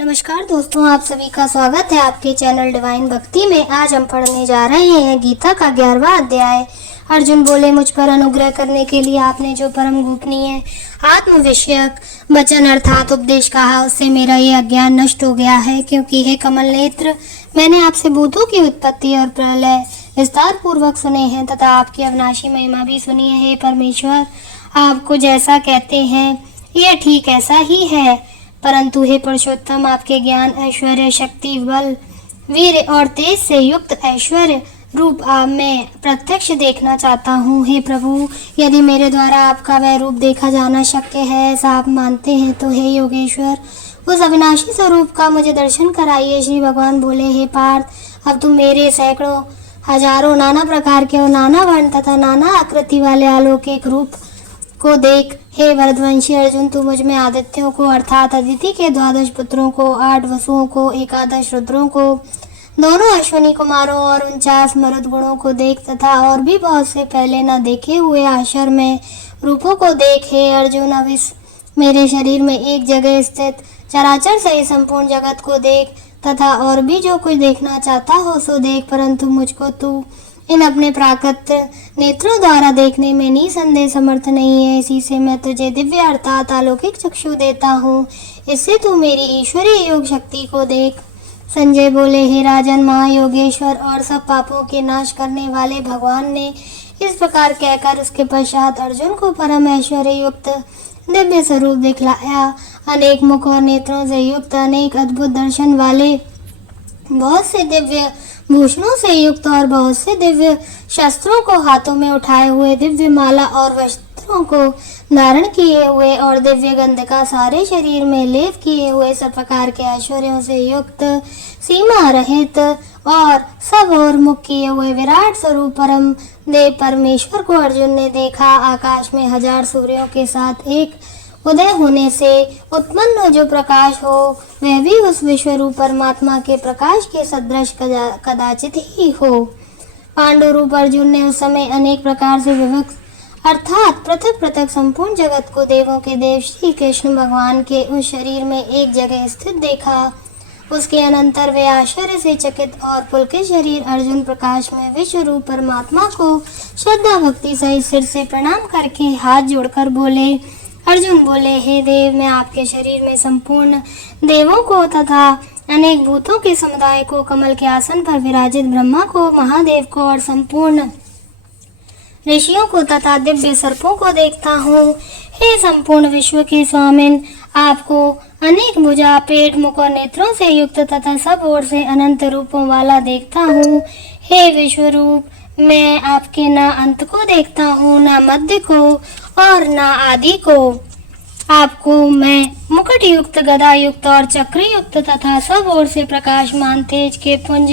नमस्कार दोस्तों, आप सभी का स्वागत है आपके चैनल डिवाइन भक्ति में। आज हम पढ़ने जा रहे हैं गीता का 11वां अध्याय। अर्जुन बोले, मुझ पर अनुग्रह करने के लिए आपने जो परम गोपनीय आत्म विषयक वचन अर्थात उपदेश कहा, उससे मेरा ये अज्ञान नष्ट हो गया है। क्योंकि हे कमल नेत्र, मैंने आपसे भूतों की उत्पत्ति और प्रलय विस्तार पूर्वक सुने हैं तथा आपकी अविनाशी महिमा भी सुनी है। हे परमेश्वर, आपको जैसा कहते हैं यह ठीक ऐसा ही है, परंतु हे पुरुषोत्तम, आपके ज्ञान, ऐश्वर्य, शक्ति, बल, वीर और तेज से युक्त ऐश्वर्य रूप आप मैं प्रत्यक्ष देखना चाहता हूँ। हे प्रभु, यदि मेरे द्वारा आपका वह रूप देखा जाना शक्य है, ऐसा आप मानते हैं, तो हे योगेश्वर, उस अविनाशी स्वरूप का मुझे दर्शन कराइए। श्री भगवान बोले, हे पार्थ, अब तुम मेरे सैकड़ों हजारों नाना प्रकार के और नाना वर्ण तथा नाना आकृति वाले अलौकिक रूप को देख। हे भरतवंशी अर्जुन, तू मुझ में आदित्यों को अर्थात अदिति के 12 पुत्रों को, 8 वसुओं को, 11 रुद्रों को, दोनों अश्विनी कुमारों और 49 मरुद गुणों को देख तथा और भी बहुत से पहले न देखे हुए आश्चर्य में रूपों को देख। हे अर्जुन, अब इस मेरे शरीर में एक जगह स्थित चराचर से संपूर्ण जगत को देख तथा और भी जो कुछ देखना चाहता हो सो देख, परंतु मुझको तू इन अपने प्राकृत नेत्रों द्वारा देखने में निसंदेह समर्थ नहीं है। इसी से मैं तुझे दिव्य अर्थात अलौकिक चक्षु देता हूँ, इससे तू मेरी ईश्वरीय योग शक्ति को देख। संजय बोले, हे राजन, महायोगेश्वर और सब पापों के नाश करने वाले भगवान ने इस प्रकार कहकर उसके पश्चात अर्जुन को परम ऐश्वर्य युक्त दिव्य स्वरूप दिखलाया। अनेक मुख और नेत्रों से युक्त, अनेक अद्भुत दर्शन वाले, बहुत से दिव्य भूषणों से युक्त और बहुत से दिव्य शस्त्रों को हाथों में उठाए हुए, दिव्य माला और वस्त्रों को धारण किए हुए और दिव्य गंध का सारे शरीर में लेप किए हुए, सब प्रकार के ऐश्वर्यों से युक्त, सीमा रहित और सब और मुख किए हुए विराट स्वरूप परम देव परमेश्वर को अर्जुन ने देखा। आकाश में 1000 सूर्यों के साथ एक उदय होने से उत्पन्न जो प्रकाश हो, वह भी उस विश्व रूप परमात्मा के प्रकाश के सदृश कदाचित ही हो। पांडु रूप अर्जुन ने उस समय अनेक प्रकार से विभक्त अर्थात पृथक पृथक संपूर्ण जगत को देवों के देव श्री कृष्ण भगवान के उस शरीर में एक जगह स्थित देखा। उसके अनंतर वे आश्चर्य से चकित और पुलकित शरीर अर्जुन प्रकाश में विश्व रूप परमात्मा को श्रद्धा भक्ति सहित सिर से प्रणाम करके हाथ जोड़कर बोले। अर्जुन बोले, हे देव, मैं आपके शरीर में संपूर्ण देवों को तथा अनेक भूतों के समुदाय को, कमल के आसन पर विराजित ब्रह्मा को, महादेव को और संपूर्ण ऋषियों को तथा दिव्य सर्पों को देखता हूँ। हे संपूर्ण विश्व के स्वामिन, आपको अनेक भुजा, पेट, मुख और नेत्रों से युक्त तथा सब ओर से अनंत रूपों वाला देखता हूँ। हे विश्व रूप, मैं आपके न अंत को देखता हूँ, न मध्य को और न आदि को। आपको मैं मुकुट युक्त, गदा युक्त और चक्र युक्त तथा सब ओर से प्रकाशमान तेज के पुंज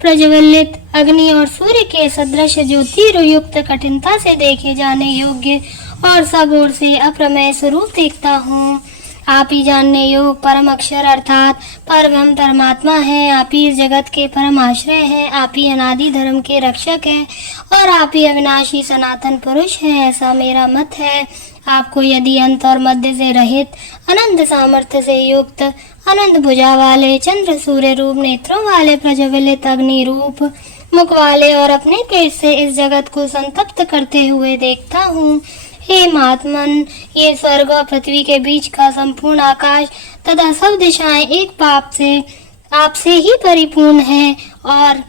प्रज्वलित अग्नि और सूर्य के सदृश ज्योति युक्त, कठिनता से देखे जाने योग्य और सब ओर से अप्रमेय स्वरूप देखता हूँ। आप ही जानने योग परम अक्षर अर्थात परब्रह्म परमात्मा है। आप ही इस जगत के परम आश्रय हैं। आप ही अनादि धर्म के रक्षक हैं और आप ही अविनाशी सनातन पुरुष हैं, ऐसा मेरा मत है। आपको यदि अंत और मध्य से रहित, अनंत सामर्थ्य से युक्त, अनंत भुजा वाले, चंद्र सूर्य रूप नेत्रों वाले, प्रज्वलित अग्नि रूप मुख वाले और अपने पेट से इस जगत को संतप्त करते हुए देखता हूँ। हे महात्मन, ये स्वर्ग और पृथ्वी के बीच का संपूर्ण आकाश तथा सब दिशाएं एक पाप से आपसे ही परिपूर्ण है और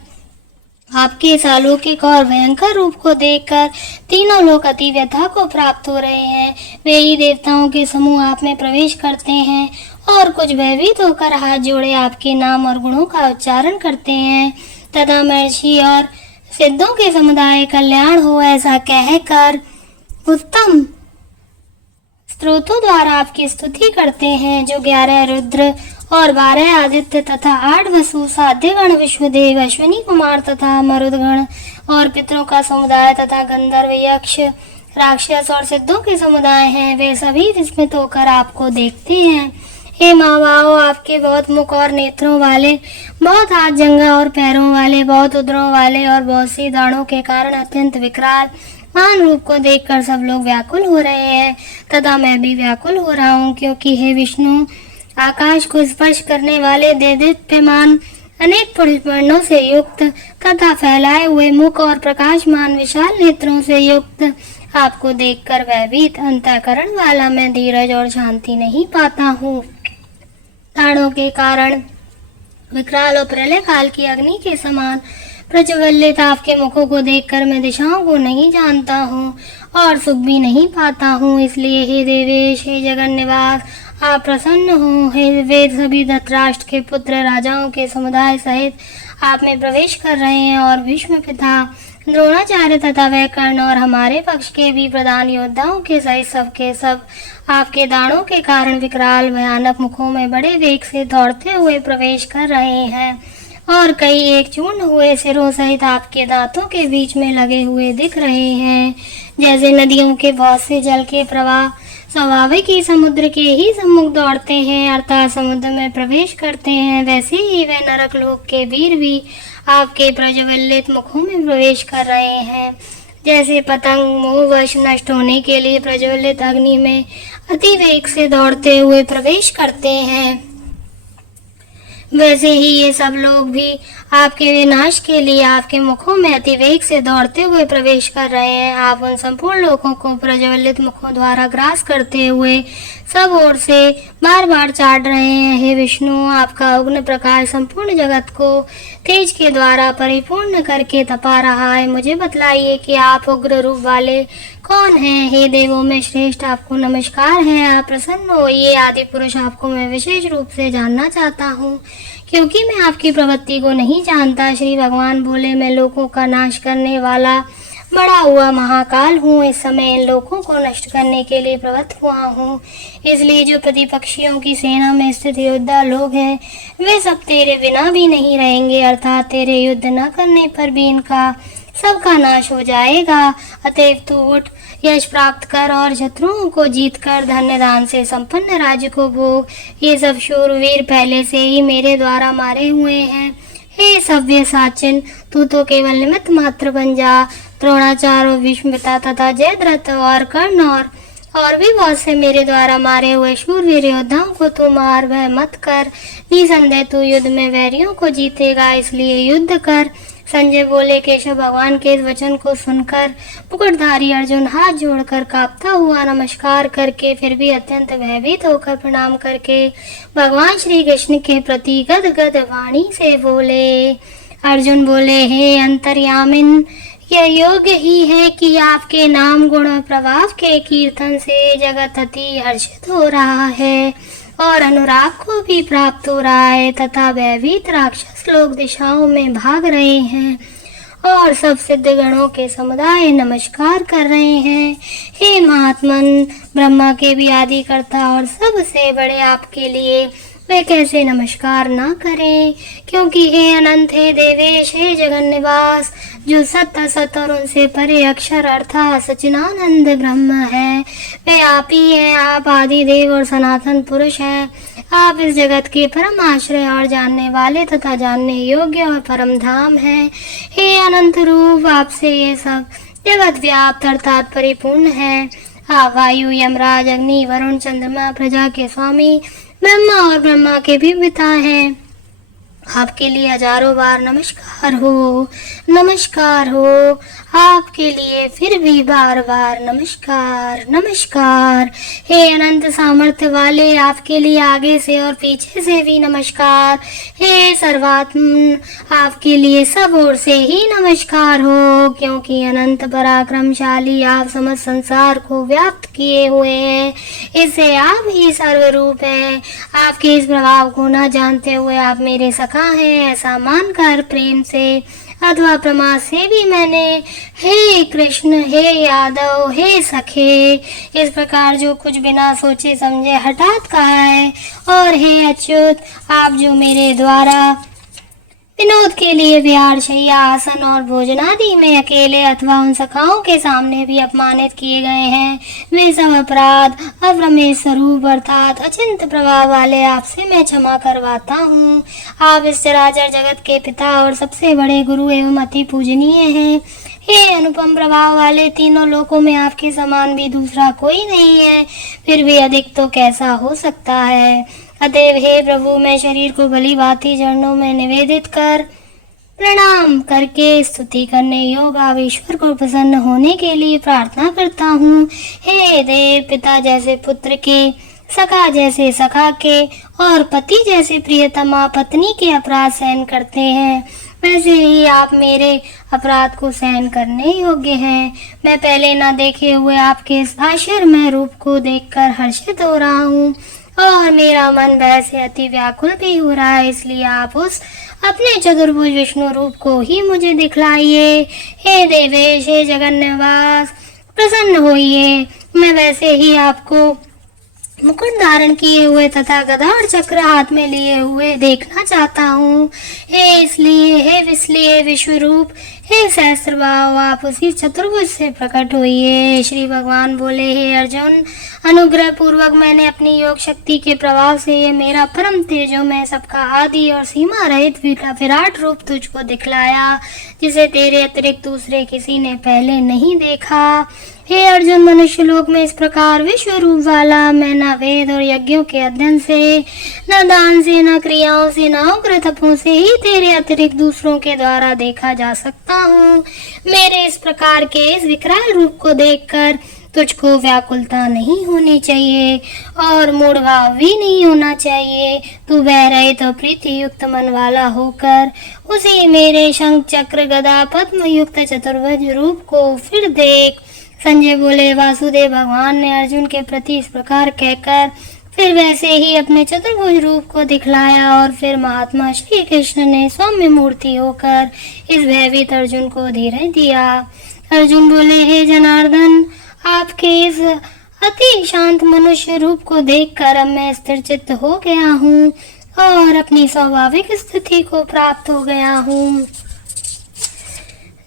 आपके इस अलौकिक और भयंकर रूप को देखकर तीनों लोग अति व्यथा को प्राप्त हो रहे हैं। वे ही देवताओं के समूह आप में प्रवेश करते हैं और कुछ भयभीत होकर हाथ जोड़े आपके नाम और गुणों का उच्चारण करते हैं तथा महर्षि और सिद्धों के समुदाय कल्याण हो, ऐसा कहकर उत्तम स्तोत्रों द्वारा आपकी स्तुति करते हैं। जो 11 रुद्र और 12 आदित्य तथा 8 वसु, साध्य गण, विश्वदेव, अश्विनी कुमार तथा मरुदगण और पितरों का समुदाय तथा गंधर्व, यक्ष, राक्षस और सिद्धों के समुदाय हैं, वे सभी विस्मित होकर आपको देखते हैं। हे महाबाहो, आपके बहुत मुख और नेत्रों वाले, बहुत हाथ, जंघा और पैरों वाले, बहुत उदरों वाले और बहुत सी दाढ़ों के कारण अत्यंत विकराल महान रूप को देखकर सब लोग व्याकुल हो रहे हैं तथा मैं भी व्याकुल हो रहा हूँ। क्योंकि हे विष्णु, आकाश को स्पर्श करने वाले देदीप्यमान अनेक पुष्पवर्णों से युक्त तथा फैलाए हुए मुख और प्रकाशमान विशाल नेत्रों से युक्त आपको देखकर भयभीत अंतःकरण वाला मैं धीरज और शांति नहीं पाता हूँ। ताड़ों के कारण विकराल और प्रलय काल की अग्नि के समान प्रज्वलित आपके मुखों को देखकर मैं दिशाओं को नहीं जानता हूँ और सुख भी नहीं पाता हूँ। इसलिए हे देवेश, हे जगन निवास, आप प्रसन्न हो। हे वेद सभी धृतराष्ट्र के पुत्र राजाओं के समुदाय सहित आप में प्रवेश कर रहे हैं और भीष्म पिता, द्रोणाचार्य तथा वह कर्ण और हमारे पक्ष के भी प्रधान योद्धाओं के सहित सबके सब आपके दानों के कारण विकराल भयानक मुखों में बड़े वेग से दौड़ते हुए प्रवेश कर रहे हैं और कई एक चूर्ण हुए सिरों सहित आपके दांतों के बीच में लगे हुए दिख रहे हैं। जैसे नदियों के बहुत से जल के प्रवाह स्वाभाविक ही समुद्र के ही सम्मुख दौड़ते हैं अर्थात समुद्र में प्रवेश करते हैं, वैसे ही वे नरक लोक के वीर भी आपके प्रज्वलित मुखों में प्रवेश कर रहे हैं। जैसे पतंग मोहवश नष्ट होने के लिए प्रज्वलित अग्नि में अति वेग से दौड़ते हुए प्रवेश करते हैं, वैसे ही ये सब लोग भी आपके विनाश के लिए आपके मुखों में अति वेग से दौड़ते हुए प्रवेश कर रहे हैं। आप उन संपूर्ण लोगों को प्रज्वलित मुखों द्वारा ग्रास करते हुए सब ओर से बार बार चाट रहे हैं। हे विष्णु, आपका उग्र प्रकाश संपूर्ण जगत को तेज के द्वारा परिपूर्ण करके तपा रहा है। मुझे बतलाइए कि आप उग्र रूप वाले कौन हैं? हे देवों में श्रेष्ठ, आपको नमस्कार है। आप प्रसन्न होइए। आदि पुरुष, आपको मैं विशेष रूप से जानना चाहता हूँ क्योंकि मैं आपकी प्रवृत्ति को नहीं जानता। श्री भगवान बोले, मैं लोगों का नाश करने वाला बड़ा हुआ महाकाल हूँ। इस समय इन लोगों को नष्ट करने के लिए प्रवृत्त हुआ हूँ। इसलिए जो प्रतिपक्षियों की सेना में स्थित योद्धा लोग हैं वे सब तेरे बिना भी नहीं रहेंगे, अर्थात तेरे युद्ध न करने पर भी इनका सबका नाश हो जाएगा। अतएव तू उठ, यश प्राप्त कर और शत्रुओं को जीत कर धन्य दान से संपन्न राज्य को भोग। ये सब शूरवीर पहले से ही मेरे द्वारा मारे हुए हैं। हे सभ्य साचिन, तू तो केवल निमित्त मात्र बन जा। द्रोणाचार्य, भीष्मपिता तथा जयद्रथ और कर्ण और भी बहुत से मेरे द्वारा मारे हुए शूरवीर योद्धाओं को तू मार, वह मत कर। निसंदेह तू युद्ध में वैरियों को जीतेगा, इसलिए युद्ध कर। संजय बोले, केशव भगवान के इस वचन को सुनकर मुकुटधारी अर्जुन हाथ जोड़कर कांपता हुआ नमस्कार करके फिर भी अत्यंत भयभीत होकर प्रणाम करके भगवान श्री कृष्ण के प्रति गदगद वाणी से बोले। अर्जुन बोले, हे अंतर्यामिन, यह योग्य ही है कि आपके नाम गुण और प्रभाव के कीर्तन से जगत अति हर्षित हो रहा है और अनुराग को भी प्राप्त हो रहा है तथा भयभीत राक्षस लोग दिशाओं में भाग रहे हैं और सब सिद्ध गणों के समुदाय नमस्कार कर रहे हैं। हे महात्मन, ब्रह्मा के भी आदि कर्ता और सबसे बड़े आपके लिए वे कैसे नमस्कार ना करें, क्योंकि हे अनंत, हे देवेश, हे जगन निवास, जो सत्य सत और उनसे परे अक्षर अर्थात सच्चिदानंद ब्रह्म है, वे आप ही हैं। आप आदि देव और सनातन पुरुष हैं। आप इस जगत के परम आश्रय और जानने वाले तथा जानने योग्य और परम धाम हैं। हे अनंत रूप, आपसे ये सब जगत व्याप्त अर्थात परिपूर्ण है। आप वायु, यमराज, अग्नि, वरुण, चंद्रमा, प्रजा के स्वामी, ब्रह्मा और ब्रह्मा के भी पिता हैं। आपके लिए हजारों बार नमस्कार हो, नमस्कार हो। आपके लिए फिर भी बार बार नमस्कार, नमस्कार। हे अनंत सामर्थ्य वाले, आपके लिए आगे से और पीछे से भी नमस्कार। हे सर्वात्म, आपके लिए सब ओर से ही नमस्कार हो, क्योंकि अनंत पराक्रमशाली आप समस्त संसार को व्याप्त किए हुए हैं। इससे आप ही सर्वरूप हैं। आपके इस प्रभाव को न जानते हुए आप मेरे सखा है ऐसा मानकर प्रेम से अथवा प्रमाद से भी मैंने हे कृष्ण, हे यादव, हे सखे इस प्रकार जो कुछ बिना सोचे समझे हठात कहा है। और हे अच्युत, आप जो मेरे द्वारा विनोद के लिए विहार, शैया, आसन और भोजनादि में अकेले अथवा उन सखाओं के सामने भी अपमानित किए गए हैं, वे सब अपराध अप्रमेय स्वरूप अर्थात अचिंत प्रभाव वाले आपसे मैं क्षमा करवाता हूँ। आप इस चराचर जगत के पिता और सबसे बड़े गुरु एवं अति पूजनीय हैं। हे अनुपम प्रभाव वाले, तीनों लोकों में आपके समान भी दूसरा कोई नहीं है, फिर भी अधिक तो कैसा हो सकता है। अतएव हे प्रभु, मैं शरीर को भली भांति चरणों में निवेदित कर प्रणाम करके स्तुति करने योग्य आप ईश्वर को प्रसन्न होने के लिए प्रार्थना करता हूँ। हे देव, पिता जैसे पुत्र के, सखा जैसे सखा के और पति जैसे प्रियतमा पत्नी के अपराध सहन करते हैं, वैसे ही आप मेरे अपराध को सहन करने योग्य हैं। मैं पहले न देखे हुए आपके इस आश्चर्यमय रूप को देखकर हर्षित हो रहा हूँ और मेरा मन भय से अति व्याकुल भी हो रहा है, इसलिए आप उस अपने चतुर्भुज विष्णु रूप को ही मुझे दिखलाइए। हे देवेश, हे जगन्निवास, प्रसन्न होइए। मैं वैसे ही आपको मुकुट धारण किए हुए तथा गदा और चक्र हाथ में लिए हुए देखना चाहता हूँ। हे विश्व रूप, हे सहस्त्रबाहु, आप उसी चतुर्भुज से प्रकट होइए। श्री भगवान बोले, हे अर्जुन, अनुग्रह पूर्वक मैंने अपनी योग शक्ति के प्रभाव से ये मेरा परम तेजो में सबका आदि और सीमा रहित विराट रूप तुझको दिखलाया, जिसे तेरे अतिरिक्त दूसरे किसी ने पहले नहीं देखा। हे अर्जुन, मनुष्य लोक में इस प्रकार विश्व रूप वाला मैं न वेद और यज्ञों के अध्ययन से, न दान से, न क्रियाओं से, न उग्र तपों से ही तेरे अतिरिक्त दूसरों के द्वारा देखा जा सकता हूँ। मेरे इस प्रकार के इस विकराल रूप को देखकर तुझको व्याकुलता नहीं होनी चाहिए और मूढ़ भाव भी नहीं होना चाहिए। तू वह रहित और प्रीति युक्त मन वाला होकर उसी मेरे शंख चक्र गदा पद्म युक्त चतुर्भुज रूप को फिर देख। संजय बोले, वासुदेव भगवान ने अर्जुन के प्रति इस प्रकार कहकर फिर वैसे ही अपने चतुर्भुज रूप को दिखलाया और फिर महात्मा श्री कृष्ण ने सौम्य मूर्ति होकर इस भयभीत अर्जुन को धीरज दिया। अर्जुन बोले, हे जनार्दन, आपके इस अति शांत मनुष्य रूप को देखकर अब मैं स्थिर चित्त हो गया हूँ और अपनी स्वाभाविक स्थिति को प्राप्त हो गया हूँ।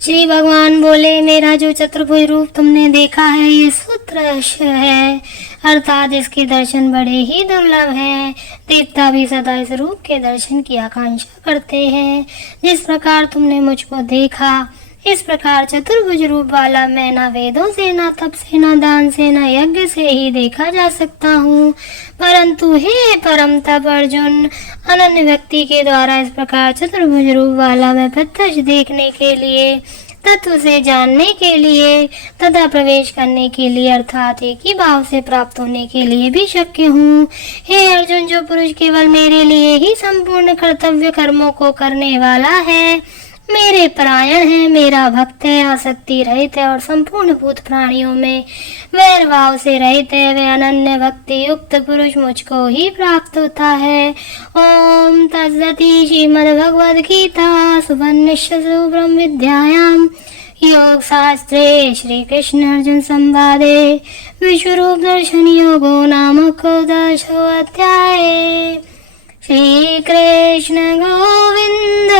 श्री भगवान बोले, मेरा जो चतुर्भुज रूप तुमने देखा है ये सुदृश्य है, अर्थात इसके दर्शन बड़े ही दुर्लभ हैं। देवता भी सदा इस रूप के दर्शन की आकांक्षा करते हैं। जिस प्रकार तुमने मुझको देखा, इस प्रकार चतुर्भुज रूप वाला मैं न वेदों से, न तप से, न दान से, न यज्ञ से ही देखा जा सकता हूँ। परंतु हे परम तप अर्जुन, अनन्य व्यक्ति के द्वारा इस प्रकार चतुर्भुज रूप वाला मैं प्रत्यक्ष देखने के लिए, तत्व से जानने के लिए तथा प्रवेश करने के लिए अर्थात एक ही भाव से प्राप्त होने के लिए भी शक्य हूँ। हे अर्जुन, जो पुरुष केवल मेरे लिए ही संपूर्ण कर्तव्य कर्मों को करने वाला है, मेरे परायण है, मेरा भक्त है, आसक्ति रहित है और संपूर्ण भूत प्राणियों में वैर भाव से रहित है, वे अनन्य भक्ति युक्त पुरुष मुझको ही प्राप्त होता है। ओम तत्सति श्रीमद्भगवद गीता सुपनिषत्सु ब्रह्म विद्यायाम योग शास्त्रे श्री कृष्ण अर्जुन संवादे विश्वरूप दर्शन योगो नामक दशो अध्याय। श्री कृष्ण गोविंद